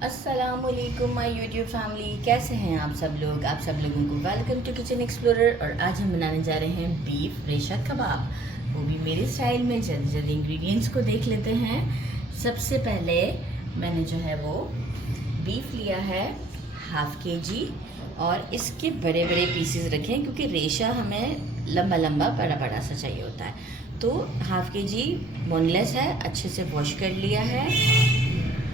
अस्सलामुअलैकुम my YouTube family, कैसे हैं आप सब लोग। आप सब लोगों को वेलकम टू किचन एक्सप्लोरर। और आज हम बनाने जा रहे हैं बीफ रेशा कबाब, वो भी मेरे स्टाइल में। जल्दी जल्दी इंग्रेडिएंट्स को देख लेते हैं। सबसे पहले मैंने जो है वो बीफ लिया है 1/2 kg, और इसके बड़े बड़े पीसेस रखे हैं क्योंकि रेशा हमें लंबा लंबा बड़ा बड़ा सा चाहिए होता है। तो 1/2 kg बोनलेस है, अच्छे से वॉश कर लिया है।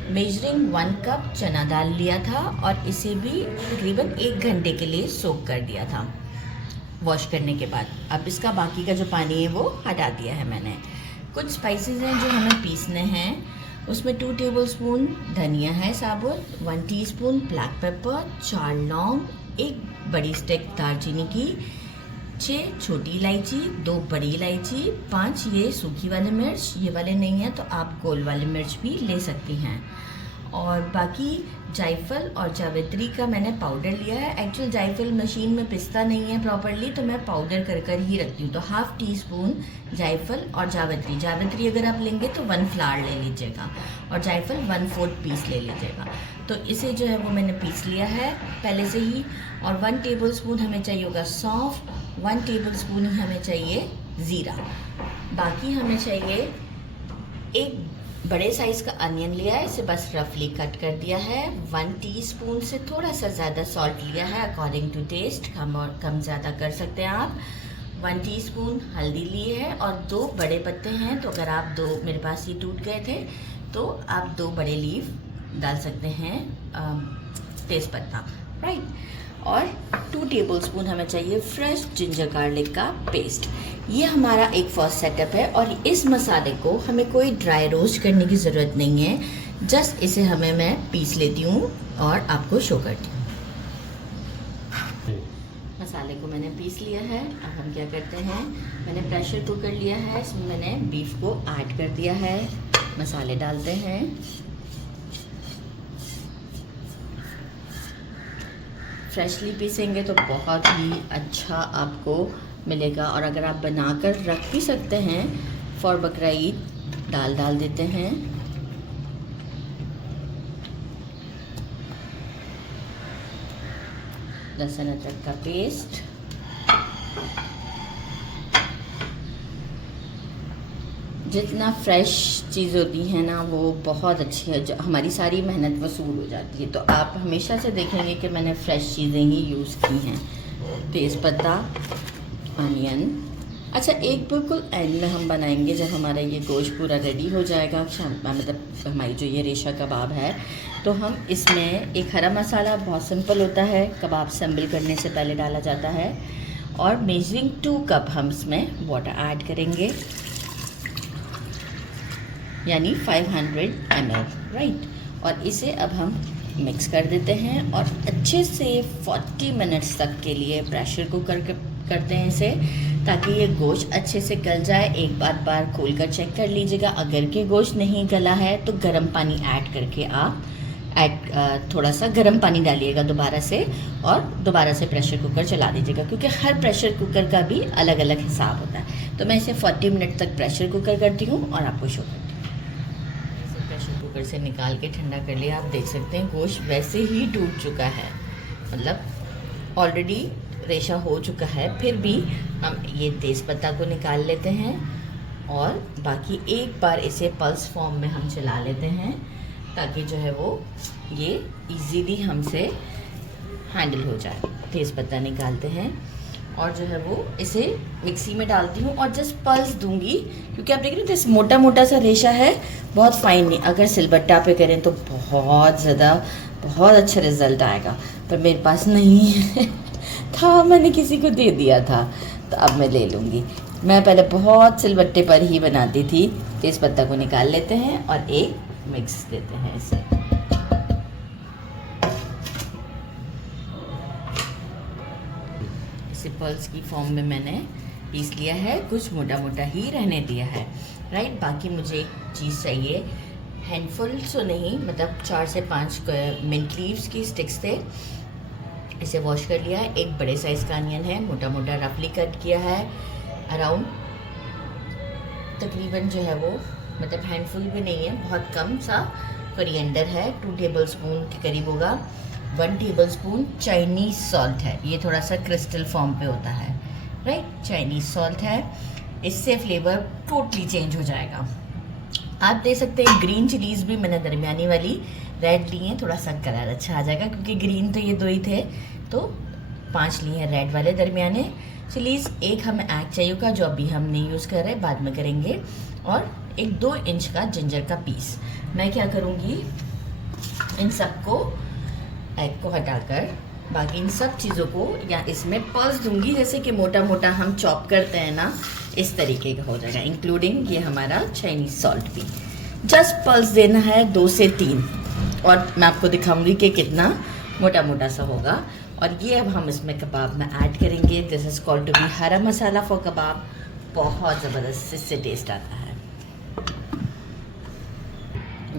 मेजरिंग 1 कप चना दाल लिया था और इसे भी तकरीबन 1 घंटे के लिए सोक कर दिया था वॉश करने के बाद। अब इसका बाकी का जो पानी है वो हटा दिया है मैंने। कुछ स्पाइसेस हैं जो हमें पीसने हैं। उसमें 2 टेबलस्पून धनिया है साबुत, 1 टीस्पून ब्लैक पेपर, 4 लौंग, 1 बड़ी स्टिक दालचीनी की, 6 छोटी इलायची, 2 बड़ी इलायची, 5 ये सूखी वाले मिर्च। ये वाले नहीं हैं तो आप गोल वाले मिर्च भी ले सकती हैं। और बाकी जायफल और जावित्री का मैंने पाउडर लिया है। एक्चुअल जायफल मशीन में पिसता नहीं है प्रॉपरली, तो मैं पाउडर कर ही रखती हूँ। तो 1/2 टीस्पून जायफल और जावित्री अगर आप लेंगे तो 1 फ्लावर ले लीजिएगा, और जायफल 1/4 पीस ले लीजिएगा। तो इसे जो है वो मैंने पीस लिया है पहले से ही। और 1 टेबलस्पून हमें चाहिए होगा सौंफ, 1 टेबलस्पून ही हमें चाहिए ज़ीरा। बाकी हमें चाहिए 1 बड़े साइज़ का अनियन लिया है, इसे बस रफली कट कर दिया है। 1 टीस्पून से थोड़ा सा ज़्यादा सॉल्ट लिया है, अकॉर्डिंग टू टेस्ट, कम और कम ज़्यादा कर सकते हैं आप। 1 टीस्पून हल्दी ली है, और 2 बड़े पत्ते हैं। तो अगर आप 2, मेरे पास ये टूट गए थे, तो आप 2 बड़े लीफ डाल सकते हैं तेज़पत्ता, राइट। और 2 टेबलस्पून हमें चाहिए फ्रेश जिंजर गार्लिक का पेस्ट। ये हमारा एक फर्स्ट सेटअप है। और इस मसाले को हमें कोई ड्राई रोस्ट करने की ज़रूरत नहीं है, जस्ट इसे मैं पीस लेती हूँ और आपको शो करती हूँ। मसाले को मैंने पीस लिया है। अब हम क्या करते हैं, मैंने प्रेशर कुकर लिया है, इसमें मैंने बीफ को ऐड कर दिया है। मसाले डालते हैं। फ्रेशली पीसेंगे तो बहुत ही अच्छा आपको मिलेगा। और अगर आप बनाकर रख भी सकते हैं फॉर बकरा ईद, डाल देते हैं। लहसुन अदरक का पेस्ट, जितना फ्रेश चीज़ होती है ना वो बहुत अच्छी है, जो हमारी सारी मेहनत वसूल हो जाती है। तो आप हमेशा से देखेंगे कि मैंने फ़्रेश चीज़ें ही यूज़ की हैं। तेज़पत्ता, अनियन। अच्छा, एक बिल्कुल एंड में हम बनाएंगे जब हमारा ये गोश्त पूरा रेडी हो जाएगा, मतलब हमारी जो ये रेशा कबाब है, तो हम इसमें एक हरा मसाला, बहुत सिंपल होता है, कबाब असेंबल करने से पहले डाला जाता है। और मेजरिंग 2 कप हम इसमें वाटर ऐड करेंगे, यानी 500 ml, राइट। और इसे अब हम मिक्स कर देते हैं और अच्छे से 40 मिनट्स तक के लिए प्रेशर कुकर करते हैं इसे, ताकि ये गोश्त अच्छे से गल जाए। एक बार खोल कर चेक कर लीजिएगा। अगर के गोश्त नहीं गला है तो गर्म पानी ऐड करके आप थोड़ा सा गर्म पानी डालिएगा दोबारा से, और दोबारा से प्रेशर कुकर चला दीजिएगा, क्योंकि हर प्रेशर कुकर का भी अलग अलग हिसाब होता है। तो मैं इसे 40 मिनट तक प्रेशर कुकर करती हूँ और आपको शो करती हूँ। प्रेशर कुकर से निकाल के ठंडा कर लिया। आप देख सकते हैं गोश्त वैसे ही टूट चुका है, मतलब ऑलरेडी रेशा हो चुका है। फिर भी हम ये तेज़पत्ता को निकाल लेते हैं और बाकी एक बार इसे पल्स फॉर्म में हम चला लेते हैं, ताकि जो है वो ये इजीली हमसे हैंडल हो जाए। तेज़पत्ता निकालते हैं और जो है वो इसे मिक्सी में डालती हूँ और जस्ट पल्स दूंगी, क्योंकि आप देख रहे हैं मोटा मोटा सा रेशा है, बहुत फाइन नहीं। अगर सिलबट्टा पे करें तो बहुत अच्छा रिज़ल्ट आएगा, पर मेरे पास नहीं है था, मैंने किसी को दे दिया था, तो अब मैं ले लूँगी। मैं पहले बहुत सिलबट्टे पर ही बनाती थी। तेज़पत्ता को निकाल लेते हैं और एक मिक्स देते हैं इसे। पल्स की फॉर्म में मैंने पीस लिया है, कुछ मोटा मोटा ही रहने दिया है, राइट। बाकी मुझे एक चीज़ चाहिए, हैंडफुल सो नहीं, मतलब 4 से 5 मिंट लीव्स की स्टिक्स थे। इसे वॉश कर लिया है। एक बड़े साइज़ का अनियन है, मोटा मोटा रफली कट किया है, अराउंड तकरीबन जो है वो, मतलब हैंडफुल भी नहीं है, बहुत कम सा कोरिएंडर है 2 टेबलस्पून के करीब होगा। 1 टेबलस्पून चाइनीज़ सॉल्ट है, ये थोड़ा सा क्रिस्टल फॉर्म पे होता है, राइट। चाइनीज़ सॉल्ट है, इससे फ्लेवर टोटली चेंज हो जाएगा। आप दे सकते हैं ग्रीन चिलीज़ भी, मैंने दरमियानी वाली रेड ली हैं, थोड़ा सा कलर अच्छा आ जाएगा, क्योंकि ग्रीन तो ये 2 ही थे, तो 5 लिए हैं रेड वाले दरमियाने चिलीज़। एक हमें एग चाहिए का, जो अभी हम नहीं यूज़ कर रहे, बाद में करेंगे। और एक 2 इंच का जिंजर का पीस। मैं क्या करूँगी, इन सबको एग को हटाकर बाकी इन सब चीज़ों को या इसमें पल्स दूंगी, जैसे कि मोटा मोटा हम चॉप करते हैं ना, इस तरीके का हो जाएगा, इंक्लूडिंग ये हमारा चाइनीज़ सॉल्ट भी। जस्ट पल्स देना है 2 से 3, और मैं आपको दिखाऊंगी कि कितना मोटा मोटा सा होगा। और ये अब हम इसमें कबाब में ऐड करेंगे। This is called to be hara masala for कबाब। बहुत ज़बरदस्त इससे टेस्ट आता है।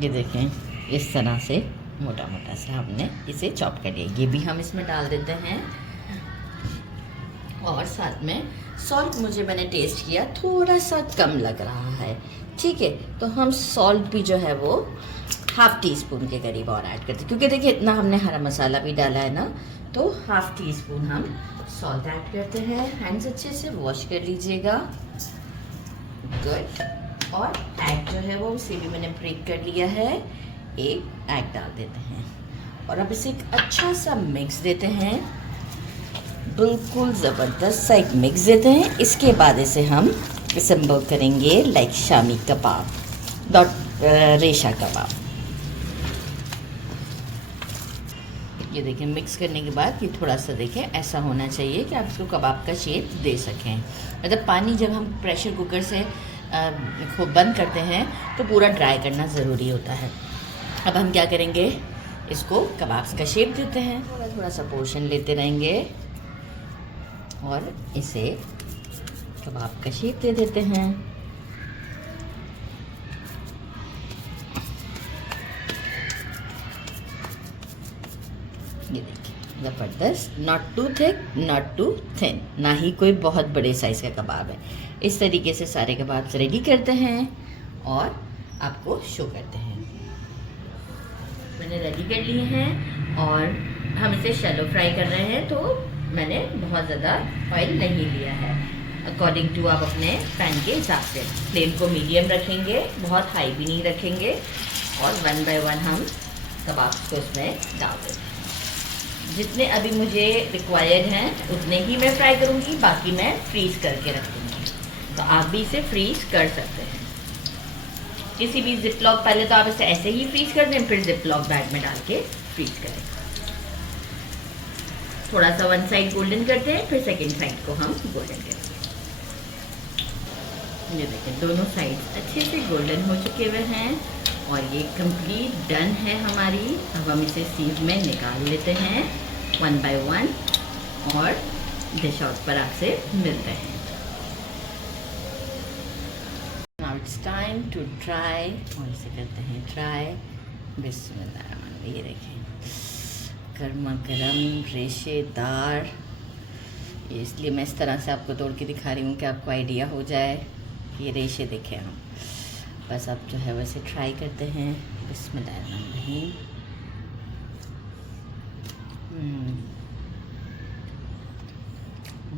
ये देखें, इस तरह से मोटा मोटा से हमने इसे चॉप कर लिया। ये भी हम इसमें डाल देते हैं। और साथ में सॉल्ट मुझे मैंने टेस्ट किया, थोड़ा सा कम लग रहा है, ठीक है, तो हम सॉल्ट भी जो है वो ½ टीस्पून के करीब और ऐड करते हैं, क्योंकि देखिए इतना हमने हरा मसाला भी डाला है ना, तो ½ टीस्पून हम सॉल्ट ऐड करते हैं। हैंड्स अच्छे से वॉश कर लीजिएगा, गुड। और एग जो है वो उसे भी मैंने ब्रेक कर लिया है, एक एग डाल देते हैं और अब इसे एक अच्छा सा मिक्स देते हैं, बिल्कुल ज़बरदस्त सा एक मिक्स देते हैं। इसके बाद इसे हम असेंबल करेंगे लाइक शामी कबाब रेशा कबाब। ये देखें, मिक्स करने के बाद ये थोड़ा सा देखें ऐसा होना चाहिए कि आप इसको कबाब का शेप दे सकें। मतलब पानी जब हम प्रेशर कुकर से को बंद करते हैं तो पूरा ड्राई करना ज़रूरी होता है। अब हम क्या करेंगे, इसको कबाब्स का शेप देते हैं, थोड़ा थोड़ा सा पोर्शन लेते रहेंगे और इसे कबाब का शेप दे देते हैं। ये देखिए, ज़बरदस्त, not too thick not too thin, ना ही कोई बहुत बड़े साइज़ का कबाब है। इस तरीके से सारे कबाब्स रेडी करते हैं और आपको शो करते हैं। मैंने रेडी कर लिए हैं और हम इसे शैलो फ्राई कर रहे हैं, तो मैंने बहुत ज़्यादा ऑयल नहीं लिया है। अकॉर्डिंग टू आप अपने पैन के हिसाब से फ्लेम को मीडियम रखेंगे, बहुत हाई भी नहीं रखेंगे। और 1 बाय 1 हम कबाब को इसमें डाल देंगे। जितने अभी मुझे रिक्वायर्ड हैं उतने ही मैं फ्राई करूँगी, बाकी मैं फ्रीज़ करके रख दूँगी। तो आप भी इसे फ्रीज़ कर सकते हैं। किसी भी जिप लॉक, पहले तो आप इसे ऐसे ही फ्रीज़ कर दें, फिर जिप लॉक बैग में डाल के फ्रीज़ करें। थोड़ा सा 1 साइड गोल्डन करते हैं, फिर सेकंड साइड को हम गोल्डन करेंगे। ये देखें, दोनों साइड अच्छे से गोल्डन हो चुके हुए हैं और ये कंप्लीट डन है हमारी। अब हम इसे सीव में निकाल लेते हैं 1 बाय 1 और डिश आउट पर आपसे मिलते हैं। Now it's time to try, और इसे करते हैं ट्राई। बिस्मिल्लाह। ये देखें, गर्मा गर्म रेशेदार। ये इसलिए मैं इस तरह से आपको तोड़ के दिखा रही हूँ कि आपको आइडिया हो जाए। ये रेशे देखें हम, बस अब जो है वैसे ट्राई करते हैं। बिस्मिल्लाहिर्रहमानिर्रहीम।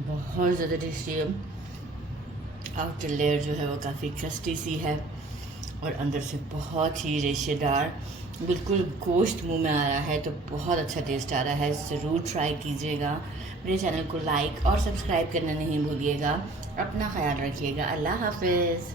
बहुत ज़्यादा टेस्टी है। आउटर लेयर जो है वो काफ़ी क्रस्टी सी है और अंदर से बहुत ही रेशेदार, बिल्कुल गोश्त मुंह में आ रहा है, तो बहुत अच्छा टेस्ट आ रहा है। ज़रूर ट्राई कीजिएगा। मेरे चैनल को लाइक और सब्सक्राइब करना नहीं भूलिएगा। अपना ख्याल रखिएगा। अल्लाह हाफ़िज़।